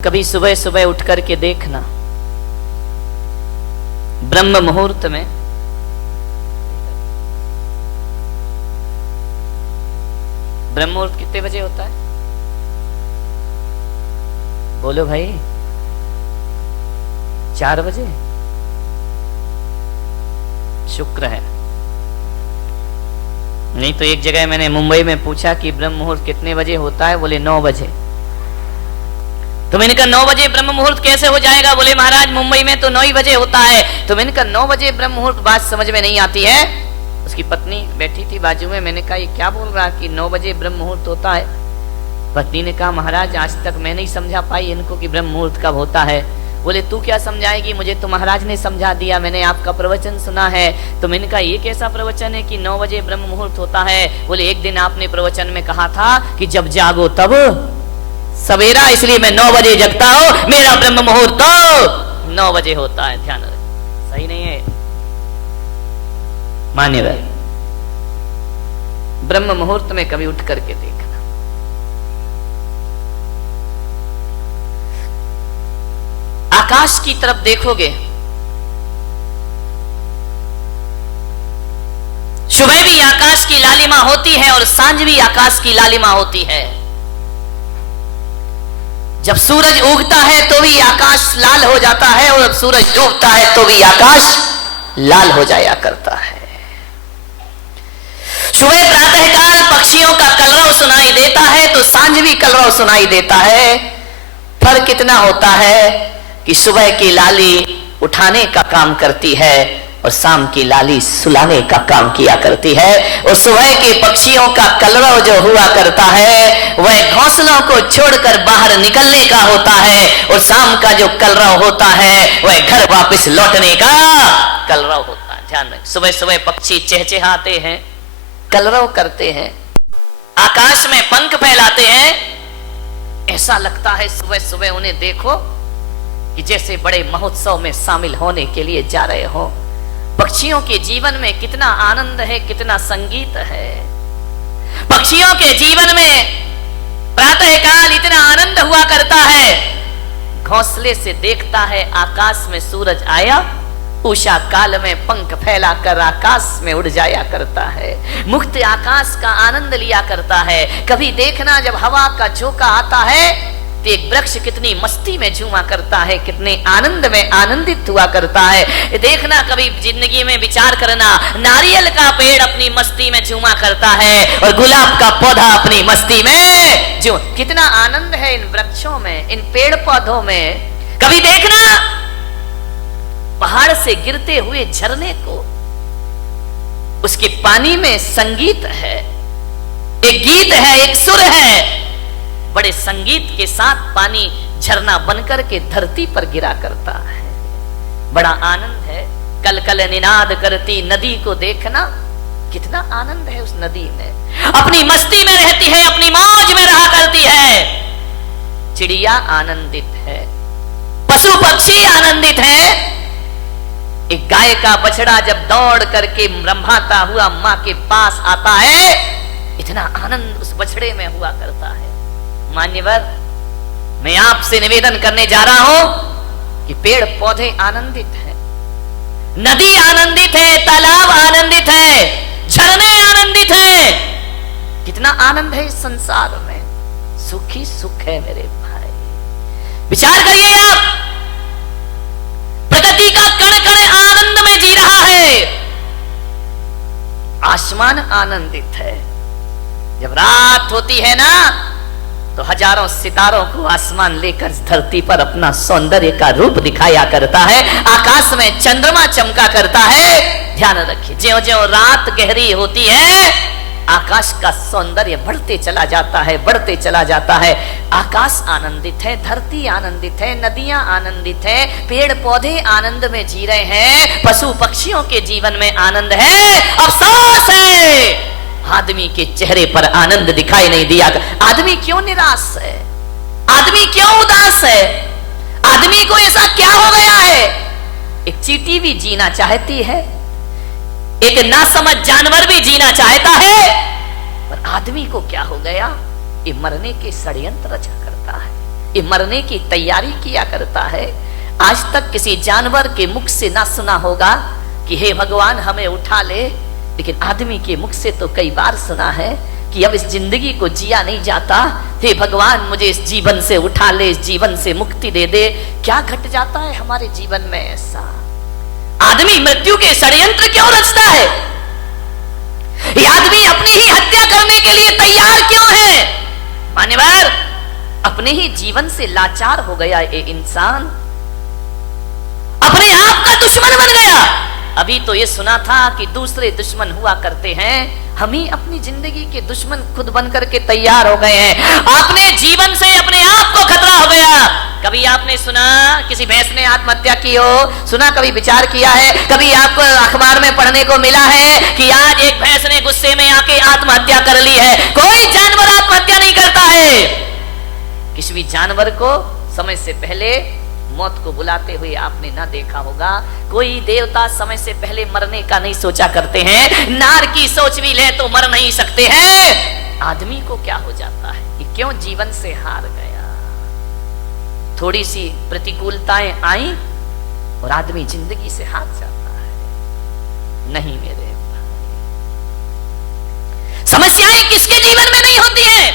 कभी सुबह सुबह उठ करके देखना, ब्रह्म मुहूर्त में ब्रह्म मुहूर्त कितने बजे होता है? बोलो भाई, 4 बजे शुक्र है। नहीं तो एक जगह मैंने मुंबई में पूछा कि ब्रह्म मुहूर्त कितने बजे होता है, बोले 9 बजे। तो मैंने कहा 9 बजे ब्रह्म मुहूर्त कैसे हो जाएगा? बोले महाराज मुंबई में तो 9 ही बजे होता है। तो मैंने कहा 9 बजे ब्रह्म मुहूर्त, बात समझ में नहीं आती है। उसकी पत्नी बैठी थी बाजू में, मैंने कहा ये क्या बोल रहा कि 9 बजे ब्रह्म मुहूर्त होता है? पत्नी ने कहा महाराज आज तक मैं नहीं समझा पाई इनको कि ब्रह्म मुहूर्त कब होता है। बोले तू क्या समझाएगी, मुझे तो महाराज ने समझा दिया, मैंने आपका प्रवचन सुना है। तो मैंने कहा ये कैसा प्रवचन है कि 9 बजे ब्रह्म मुहूर्त होता है? बोले एक दिन आपने प्रवचन में कहा था कि जब जागो तब सवेरा, इसलिए मैं 9 बजे जगता हूं, मेरा ब्रह्म मुहूर्त तो 9 बजे होता है। ध्यान रख, सही नहीं है? मान्यवर, ब्रह्म मुहूर्त में कभी उठ करके देखना। आकाश की तरफ देखोगे, सुबह भी आकाश की लालिमा होती है और सांझ भी आकाश की लालिमा होती है। जब सूरज उगता है तो भी आकाश लाल हो जाता है और जब सूरज डूबता है तो भी आकाश लाल हो जाया करता है। सुबह प्रातःकाल पक्षियों का कलरव सुनाई देता है तो सांझ भी कलरव सुनाई देता है। फर्क कितना होता है कि सुबह की लाली उठाने का काम करती है और शाम की लाली सुलाने का काम किया करती है। और सुबह के पक्षियों का कलरव जो हुआ करता है वह घोंसलों को छोड़कर बाहर निकलने का होता है और शाम का जो कलरव होता है वह घर वापस लौटने का कलरव होता है। ध्यान रखें, सुबह सुबह पक्षी चहचहाते हैं, कलरव करते हैं, आकाश में पंख फैलाते हैं। ऐसा लगता है सुबह सुबह उन्हें देखो कि जैसे बड़े महोत्सव में शामिल होने के लिए जा रहे हो। पक्षियों के जीवन में कितना आनंद है, कितना संगीत है। पक्षियों के जीवन में प्रातःकाल इतना आनंद हुआ करता है, घोंसले से देखता है आकाश में सूरज आया, उषा काल में पंख फैलाकर आकाश में उड़ जाया करता है, मुक्त आकाश का आनंद लिया करता है। कभी देखना जब हवा का झोंका आता है तो एक वृक्ष कितनी मस्ती में झूमा करता है, कितने आनंद में आनंदित हुआ करता है। देखना कभी जिंदगी में विचार करना, नारियल का पेड़ अपनी मस्ती में झूमा करता है और गुलाब का पौधा अपनी मस्ती में जो कितना आनंद है इन वृक्षों में, इन पेड़ पौधों में। कभी देखना पहाड़ से गिरते हुए झरने को, उसके पानी में संगीत है, एक गीत है, एक सुर है। बड़े संगीत के साथ पानी झरना बनकर के धरती पर गिरा करता है, बड़ा आनंद है। कल कल निनाद करती नदी को देखना, कितना आनंद है उस नदी में, अपनी मस्ती में रहती है, अपनी मौज में रहा करती है। चिड़िया आनंदित है, पशु पक्षी आनंदित है। एक गाय का बछड़ा जब दौड़ करके रंभाता हुआ मां के पास आता है, इतना आनंद उस बछड़े में हुआ करता है। मान्यवर, मैं आपसे निवेदन करने जा रहा हूं कि पेड़ पौधे आनंदित हैं, नदी आनंदित है, तालाब आनंदित है, झरने आनंदित हैं। कितना आनंद है इस संसार में, सुखी सुख है मेरे भाई। विचार करिए आप, प्रकृति का कण कण आनंद में जी रहा है, आसमान आनंदित है। जब रात होती है ना तो हजारों सितारों को आसमान लेकर धरती पर अपना सौंदर्य का रूप दिखाया करता है, आकाश में चंद्रमा चमका करता है। ध्यान रखिए, ज्यों ज्यों रात गहरी होती है आकाश का सौंदर्य बढ़ते चला जाता है, बढ़ते चला जाता है। आकाश आनंदित है, धरती आनंदित है, नदियां आनंदित है, पेड़ पौधे आनंद में जी रहे हैं, पशु पक्षियों के जीवन में आनंद है। अफसोस है आदमी के चेहरे पर आनंद दिखाई नहीं दिया। आदमी क्यों निराश है, आदमी क्यों उदास है, आदमी को ऐसा क्या हो गया है? एक चींटी भी जीना चाहती है, एक नासमझ जानवर भी जीना चाहता है, पर आदमी को क्या हो गया? ये मरने के षड्यंत्र रचा करता है। ये मरने की तैयारी किया करता है। आज तक किसी जानवर के मुख से ना सुना होगा कि हे भगवान हमें उठा ले, लेकिन आदमी के मुख से तो कई बार सुना है कि अब इस जिंदगी को जिया नहीं जाता, हे भगवान मुझे इस जीवन से उठा ले, इस जीवन से मुक्ति दे दे। क्या घट जाता है हमारे जीवन में ऐसा? आदमी मृत्यु के षड्यंत्र क्यों रचता है? ये आदमी अपनी ही हत्या करने के लिए तैयार क्यों है? मान्यवर, अपने ही जीवन से लाचार हो गया ये इंसान, अपने आप का दुश्मन बन गया। अभी तो ये सुना था कि दूसरे दुश्मन हुआ करते हैं, हम ही अपनी जिंदगी के दुश्मन खुद बन करके तैयार हो गए हैं। अपने जीवन से अपने आप को खतरा हो गया। कभी आपने सुना किसी भैंस ने आत्महत्या की हो? सुना? कभी विचार किया है? कभी आपको अखबार में पढ़ने को मिला है कि आज एक भैंस ने गुस्से में आके आत्महत्या कर ली है? कोई जानवर आत्महत्या नहीं करता है। किसी भी जानवर को समय से पहले मौत को बुलाते हुए आपने ना देखा होगा। कोई देवता समय से पहले मरने का नहीं सोचा करते हैं। नार की सोच भी ले तो मर नहीं सकते हैं। आदमी को क्या हो जाता है? ये क्यों जीवन से हार गया? थोड़ी सी प्रतिकूलताएं आई और आदमी जिंदगी से हार जाता है। नहीं मेरे भाई, समस्याएं किसके जीवन में नहीं होती हैं?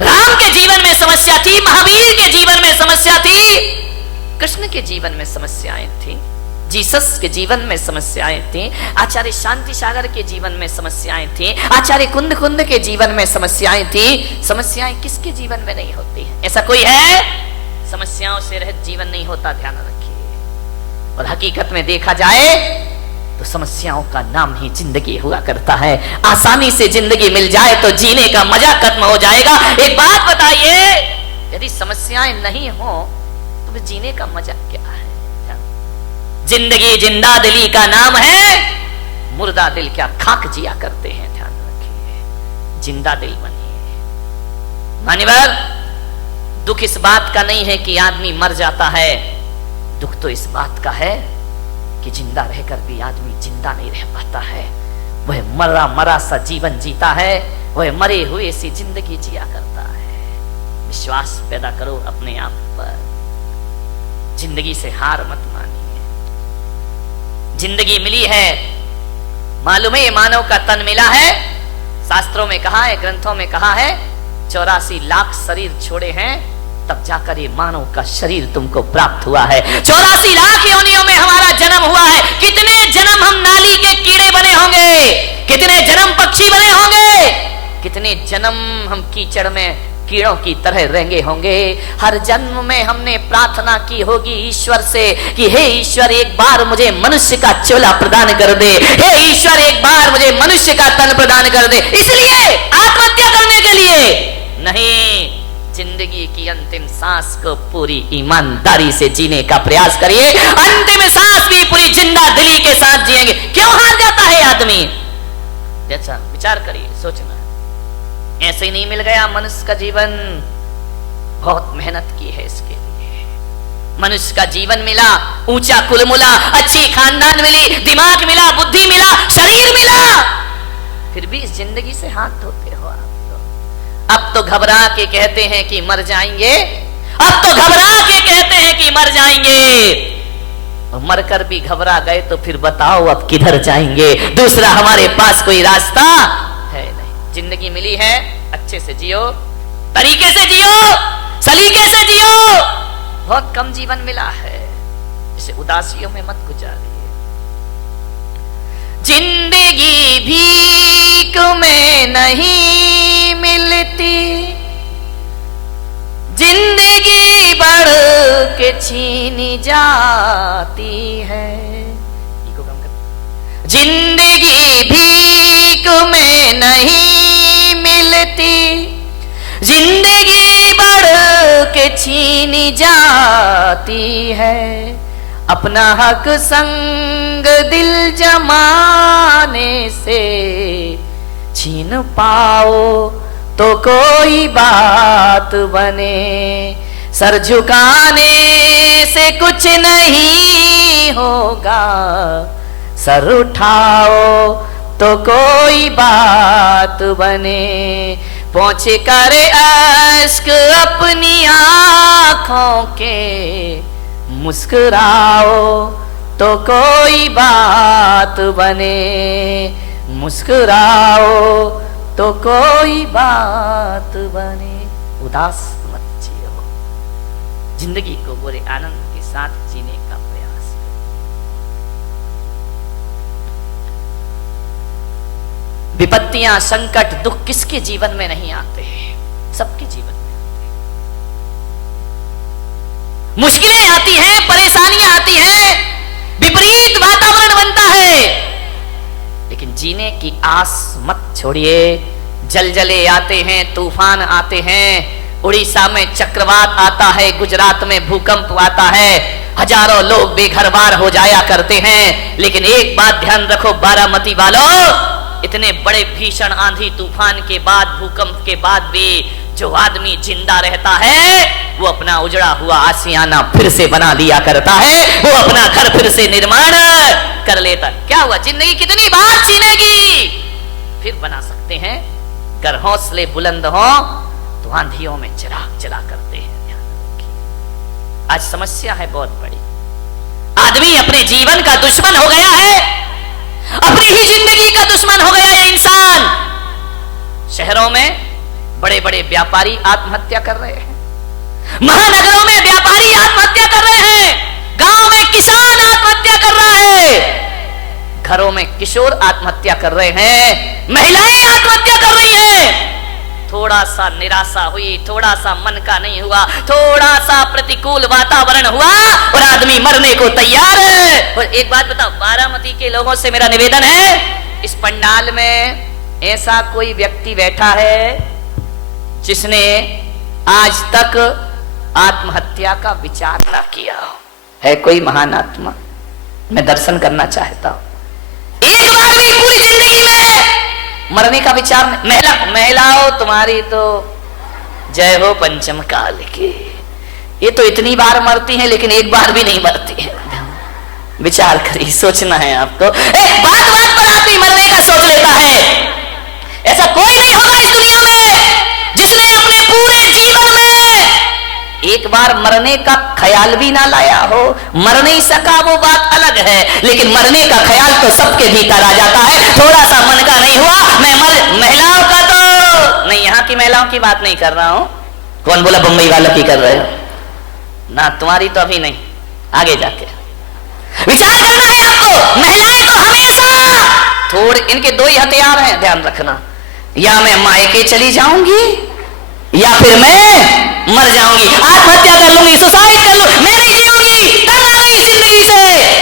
राम के जीवन में समस्या थी, महावीर के जीवन में समस्या थी, कृष्ण के जीवन में समस्याएं थी, जीसस के जीवन में समस्याएं थी, आचार्य शांति सागर के जीवन में समस्याएं थी, आचार्य कुंद कुंद के जीवन में समस्याएं थी। समस्याएं किसके जीवन में नहीं होती है? ऐसा कोई है? समस्याओं से रहित जीवन नहीं होता, ध्यान रखिए। और हकीकत में देखा जाए तो समस्याओं का नाम ही जिंदगी हुआ करता है। आसानी से जिंदगी मिल जाए तो जीने का मजा खत्म हो जाएगा। एक बात बताइए, यदि समस्याएं नहीं हो तो जीने का मजा क्या है? जिंदगी जिंदा दिली का नाम है, मुर्दा दिल क्या खाक जिया करते हैं। ध्यान रखिए, जिंदा दिल बनिए। मान्यवर, दुख इस बात का नहीं है कि आदमी मर जाता है, दुख तो इस बात का है कि जिंदा रहकर भी आदमी जिंदा नहीं रह पाता है। वह मरा मरा सा जीवन जीता है, वह मरे हुए सी जिंदगी जिया करता है। विश्वास पैदा करो अपने आप पर, जिंदगी से हार मत मानिए। जिंदगी मिली है, मालूम है ये मानव का तन मिला है। शास्त्रों में कहा है, ग्रंथों में कहा है, 84 लाख शरीर छोड़े हैं तब जाकर ये मानव का शरीर तुमको प्राप्त हुआ है। 84 लाख योनियों में हमारा जन्म हुआ है। कितने जन्म हम नाली के कीड़े बने होंगे, कितने जन्म पक्षी बने होंगे, कितने जन्म हम कीचड़ में कीड़ों की तरह रेंगे होंगे। हर जन्म में हमने प्रार्थना की होगी ईश्वर से कि हे ईश्वर एक बार मुझे मनुष्य का चोला प्रदान कर दे, हे ईश्वर एक बार मुझे मनुष्य का तन प्रदान कर दे। इसलिए आत्महत्या करने के लिए नहीं, जिंदगी की अंतिम सांस को पूरी ईमानदारी से जीने का प्रयास करिए। अंतिम सांस भी पूरी जिंदा दिली के साथ जिएंगे। क्यों हार जाता है आदमी? जैसा विचार करिए, सोचना। ऐसे ही नहीं मिल गया मनुष्य का जीवन, बहुत मेहनत की है इसके लिए। मनुष्य का जीवन मिला, ऊंचा कुल मिला, अच्छी खानदान मिली, दिमाग मिला, बुद्धि मिला, शरीर मिला, फिर भी इस जिंदगी से हाथ धोते हो आप। अब तो घबरा के कहते हैं कि मर जाएंगे, अब तो घबरा के कहते हैं कि मर जाएंगे। और मरकर भी घबरा गए तो फिर बताओ अब किधर जाएंगे? दूसरा हमारे पास कोई रास्ता है नहीं। जिंदगी मिली है, अच्छे से जियो, तरीके से जियो, सलीके से जियो। बहुत कम जीवन मिला है, इसे उदासियों में मत गुजारिए। जिंदगी भीख में नहीं मिलती, जिंदगी बढ़ के छीनी जाती है। जिंदगी भीख में नहीं मिलती, जिंदगी बढ़ के छीनी जाती है। अपना हक संग दिल जमाने से छीन पाओ तो कोई बात बने। सर झुकाने से कुछ नहीं होगा, सर उठाओ तो कोई बात बने। पहुंचे करे अश्क अपनी आंखों के, मुस्कुराओ तो कोई बात बने, मुस्कुराओ तो कोई बात बने। उदास मत जियो, जिंदगी को बुरे आनंद के साथ जीने का प्रयास करो। विपत्तियां, संकट, दुख किसके जीवन में नहीं आते? सबके जीवन में आते हैं। मुश्किलें आती हैं, परेशानियां आती हैं, विपरीत वातावरण बनता है, लेकिन जीने की आस मत छोड़िए। जलजले आते हैं, तूफान आते हैं, उड़ीसा में चक्रवात आता है, गुजरात में भूकंप आता है, हजारों लोग बेघर-बार हो जाया करते हैं। लेकिन एक बात ध्यान रखो बारामती वालों, इतने बड़े भीषण आंधी तूफान के बाद, भूकंप के बाद भी जो आदमी जिंदा रहता है वो अपना उजड़ा हुआ आशियाना फिर से बना लिया करता है, वो अपना घर फिर से निर्माण कर लेता। क्या हुआ, जिंदगी कितनी बार छीनेगी, फिर बना सकते हैं। अगर हौसले बुलंद हो तो आंधियों में चिराग जला करते हैं। आज समस्या है बहुत बड़ी, आदमी अपने जीवन का दुश्मन हो गया है, अपनी ही जिंदगी का दुश्मन हो गया ये इंसान। शहरों में बड़े बड़े व्यापारी आत्महत्या कर रहे हैं, महानगरों में व्यापारी आत्महत्या कर रहे हैं, गांव में किसान आत्महत्या कर रहा है, घरों में किशोर आत्महत्या कर रहे हैं, महिलाएं आत्महत्या कर रही हैं। थोड़ा सा निराशा हुई, थोड़ा सा मन का नहीं हुआ, थोड़ा सा प्रतिकूल वातावरण हुआ और आदमी मरने को तैयार है। और एक बात बताओ, बारामती के लोगों से मेरा निवेदन है, इस पंडाल में ऐसा कोई व्यक्ति बैठा है जिसने आज तक आत्महत्या का विचार ना किया हो? है कोई महान आत्मा? मैं दर्शन करना चाहता हूं। एक बार भी पूरी जिंदगी में मरने का विचार नहीं। महिलाओं तुम्हारी तो जय हो पंचम काल की, ये तो इतनी बार मरती हैं लेकिन एक बार भी नहीं मरती है। विचार करिए, सोचना है आपको। बात बात पर आदमी मरने का सोच लेता है। ऐसा कोई नहीं होगा इस दुनिया में जिसने अपने पूरे जीवन में एक बार मरने का ख्याल भी ना लाया हो। मर नहीं सका वो बात अलग है, लेकिन मरने का ख्याल तो सबके भीतर आ जाता है। थोड़ा सा मन का नहीं हुआ, मैं महिलाओं का तो नहीं, यहाँ की महिलाओं की बात नहीं कर रहा हूं। कौन बोला बंबई वालों की कर रहे हो ना? तुम्हारी तो अभी नहीं, आगे जाके विचार करना है आपको। महिलाएं तो हमेशा थोड़े, इनके दो ही हथियार हैं, ध्यान रखना, या मैं मायके चली जाऊंगी या फिर मैं मर जाऊंगी। आत्महत्या